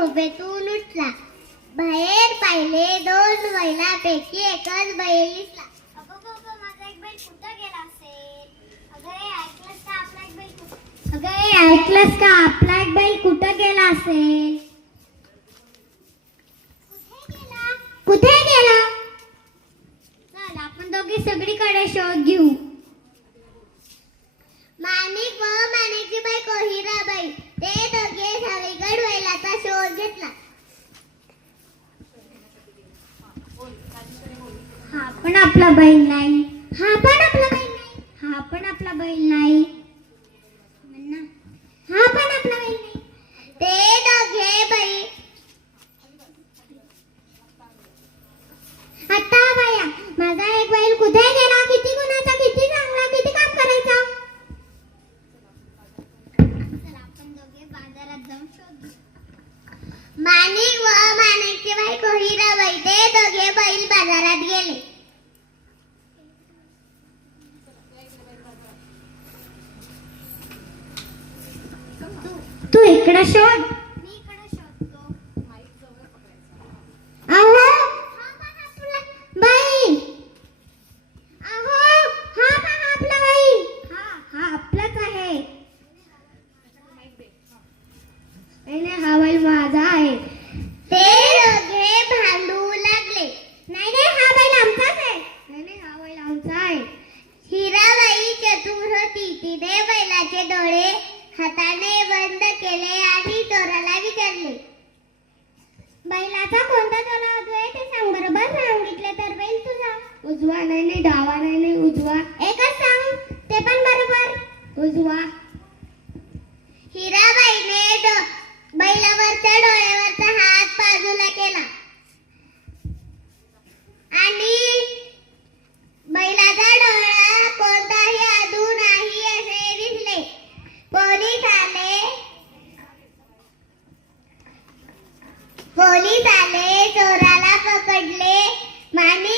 झोपेतून उठला. बाहेर पाहिले, 2 बैलांपैकी एकच बैल दिसला. अगं माझा एक बैल कुठं गेला असेल? अगं ऐकलंस का आपला एक बैल कुठं गेला असेल? कुठे गेला? चल आपण दोघे सगळीकडे शोध घेऊ. माणिक व माणिकची बायको हिराबाई ते दोघे सगळीकडे बैलाचा शोध घेतला. हा पण आपला बैल नाही. ते दोघे बैल आता बाया माझा एक बैल कुठे गेला? किती गुणाचा, किती चांगला, किती काम करायचा. चला आपण दोघे बाजारात जाऊन शोध घेऊ. माणिक व माणिकची बायको हिराबाई ते दोघे बैल बाजारात गेले. तू इकडे शोध. मी इकडे शोधतो. अहो बैल. आपला बैल. हा आपलाच आहे. हा बैल माझा आहे. ते दोघे भांडू लागले. नाही हा बैल आमचाच आहे. हा बैल आमचा आहे. हिराबाई चतुर होती. तिने बैलाचे डोळे हाताने बंद केले आणि चोराला विचारले, बैलाचा कोणता तोला उजवा ते सांग. बरोबर सांगितले तर बैल तुझा. उजवा नाही, डावा नाही, उजवा. एकच सांग ते पण बरोबर. उजवा. हिराबाईने बैलावरच्या डोळ्यावरचा हात बाजूला केला आणि बैलाचा डोळा कोणताही अधू नाही असे दिसले. पोलीस आले, चोराला पकडले. माणिक